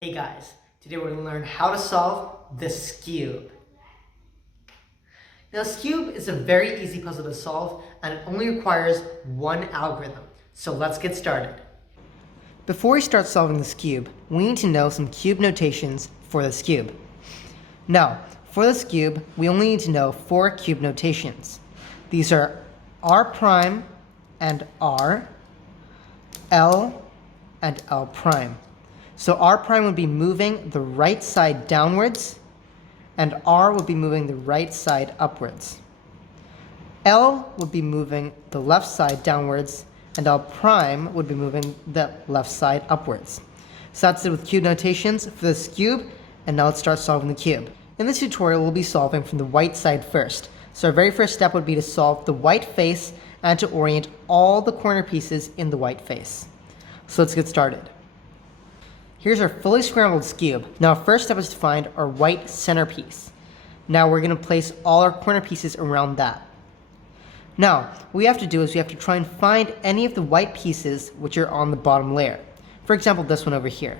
Hey guys, today we're going to learn how to solve the Skewb. Now Skewb is a very easy puzzle to solve and it only requires one algorithm. So let's get started. Before we start solving the Skewb, we need to know some cube notations for the Skewb. Now, for the Skewb, we only need to know 4 cube notations. These are R prime and R, L and L prime. So R prime would be moving the right side downwards, and R would be moving the right side upwards. L would be moving the left side downwards, and L prime would be moving the left side upwards. So that's it with cube notations for the Skewb, and now let's start solving the cube. In this tutorial, we'll be solving from the white side first. So our very first step would be to solve the white face and to orient all the corner pieces in the white face. So let's get started. Here's our fully scrambled Skewb. Now our first step is to find our white centerpiece. Now we're going to place all our corner pieces around that. Now, what we have to do is we have to try and find any of the white pieces which are on the bottom layer. For example, this one over here.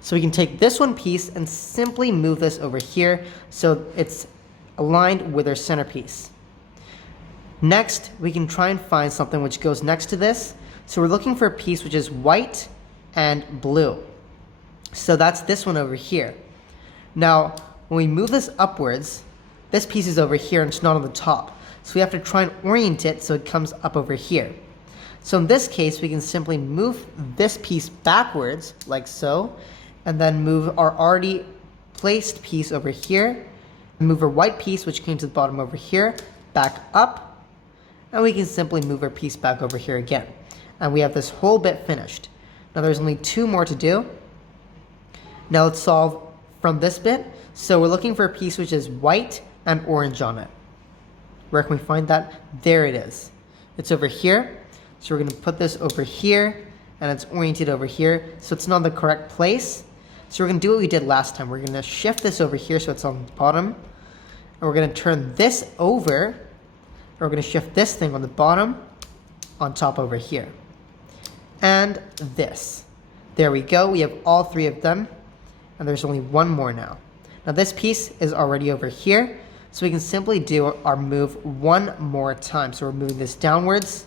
So we can take this one piece and simply move this over here so it's aligned with our centerpiece. Next, we can try and find something which goes next to this. So we're looking for a piece which is white and blue. So that's this one over here. Now, when we move this upwards, this piece is over here and it's not on the top. So we have to try and orient it so it comes up over here. So in this case, we can simply move this piece backwards, like so, and then move our already placed piece over here, and move our white piece, which came to the bottom over here, back up, and we can simply move our piece back over here again. And we have this whole bit finished. Now there's only 2 more to do. Now let's solve from this bit. So we're looking for a piece which is white and orange on it. Where can we find that? There it is. It's over here. So we're going to put this over here, and it's oriented over here. So it's not in the correct place. So we're going to do what we did last time. We're going to shift this over here so it's on the bottom. And we're going to turn this over. And we're going to shift this thing on the bottom on top over here. And this. There we go. We have all 3 of them. And there's only 1 more now. Now this piece is already over here, so we can simply do our move 1 more time. So we're moving this downwards,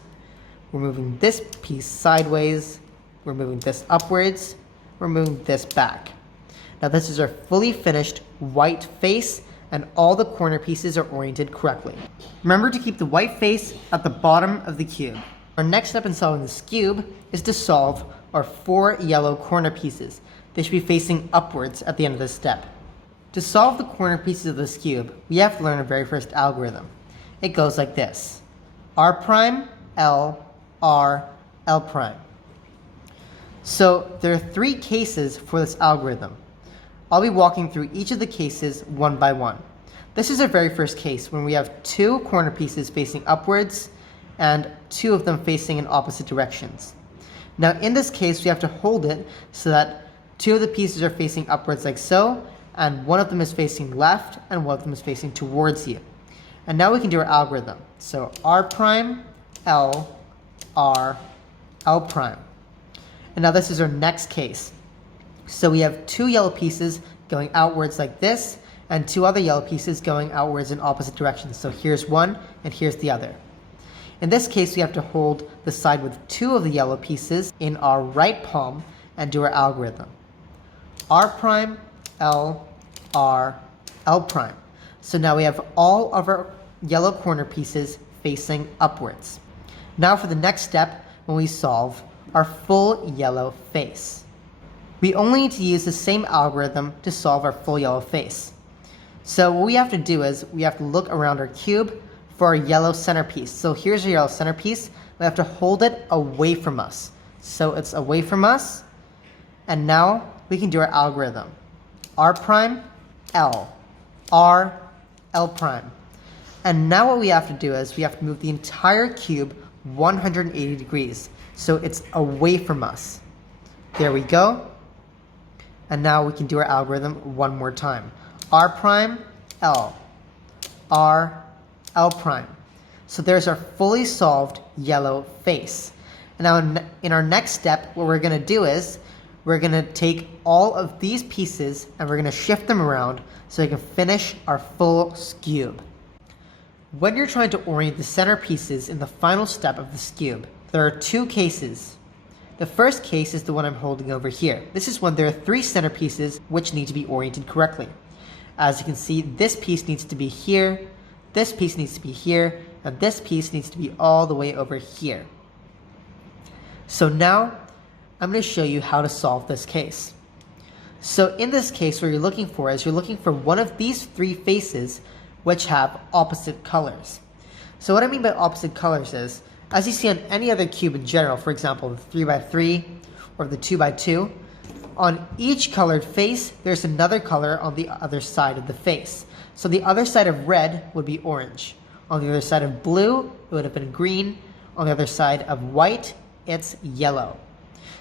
we're moving this piece sideways, we're moving this upwards, we're moving this back. Now this is our fully finished white face, and all the corner pieces are oriented correctly. Remember to keep the white face at the bottom of the cube. Our next step in solving the Skewb is to solve our 4 yellow corner pieces. They should be facing upwards at the end of this step. To solve the corner pieces of the Skewb, we have to learn our very first algorithm. It goes like this: R prime, L, R, L prime. So there are 3 cases for this algorithm. I'll be walking through each of the cases one by one. This is our very first case when we have 2 corner pieces facing upwards and 2 of them facing in opposite directions. Now in this case, we have to hold it so that 2 of the pieces are facing upwards like so, and 1 of them is facing left, and 1 of them is facing towards you. And now we can do our algorithm. So R prime, L, R, L prime. And now this is our next case. So we have 2 yellow pieces going outwards like this, and 2 other yellow pieces going outwards in opposite directions. So here's one, and here's the other. In this case, we have to hold the side with 2 of the yellow pieces in our right palm and do our algorithm. R prime, L, R, L prime. So now we have all of our yellow corner pieces facing upwards. Now for the next step, when we solve our full yellow face. We only need to use the same algorithm to solve our full yellow face. So what we have to do is we have to look around our cube for our yellow centerpiece. So here's our yellow centerpiece. We have to hold it away from us. So it's away from us. And now we can do our algorithm. R prime, L, R, L prime. And now what we have to do is we have to move the entire cube 180 degrees. So it's away from us. There we go. And now we can do our algorithm one more time. R prime, L, R, L prime. So there's our fully solved yellow face. And now in our next step, what we're going to do is we're going to take all of these pieces and we're going to shift them around so we can finish our full skewb. When you're trying to orient the center pieces in the final step of the skewb, there are two cases. The first case is the one I'm holding over here. This is when there are three center pieces which need to be oriented correctly. As you can see, this piece needs to be here, this piece needs to be here, and this piece needs to be all the way over here. So now, I'm going to show you how to solve this case. So in this case, what you're looking for is you're looking for one of these three faces which have opposite colors. So what I mean by opposite colors is, as you see on any other cube in general, for example, the 3x3 or the 2x2, on each colored face, there's another color on the other side of the face. So the other side of red would be orange. On the other side of blue, it would have been green. On the other side of white, it's yellow.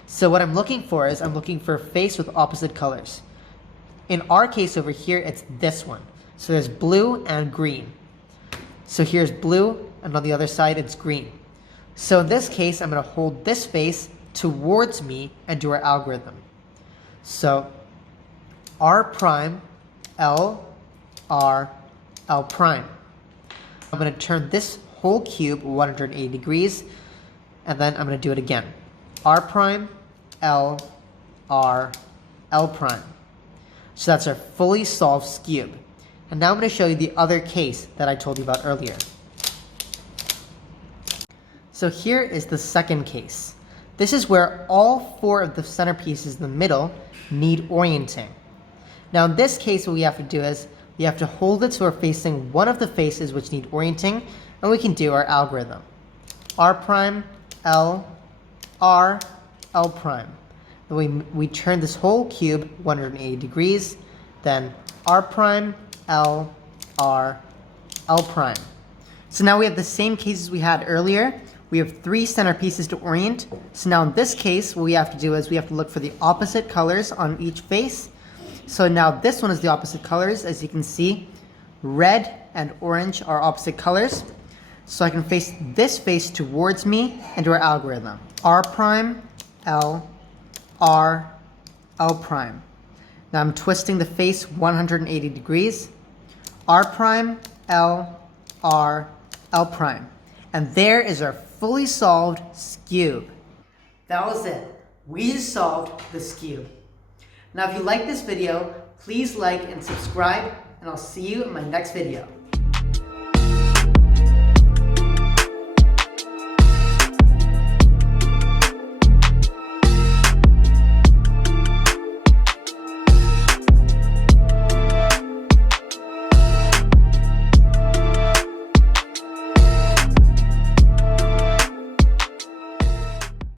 So what I'm looking for is I'm looking for a face with opposite colors. In our case over here, it's this one. So there's blue and green. So here's blue, and on the other side, it's green. So in this case, I'm going to hold this face towards me and do our algorithm. So R prime, L, R, L prime. I'm going to turn this whole cube 180 degrees, and then I'm going to do it again. R prime, L, R, L prime. So that's our fully solved skewb. And now I'm going to show you the other case that I told you about earlier. So here is the second case. This is where all four of the center pieces in the middle need orienting. Now in this case, what we have to do is we have to hold it so we're facing one of the faces which need orienting, and we can do our algorithm. R prime, L, R, L prime. Then we turn this whole cube 180 degrees, then R prime, L, R, L prime. So now we have the same cases we had earlier. We have three center pieces to orient. So now in this case, what we have to do is we have to look for the opposite colors on each face. So now this one is the opposite colors. As you can see, red and orange are opposite colors. So I can face this face towards me and do our algorithm. R prime, L, R, L prime. Now I'm twisting the face 180 degrees. R prime, L, R, L prime. And there is our fully solved skewb. That was it. We just solved the skewb. Now if you like this video, please like and subscribe, and I'll see you in my next video.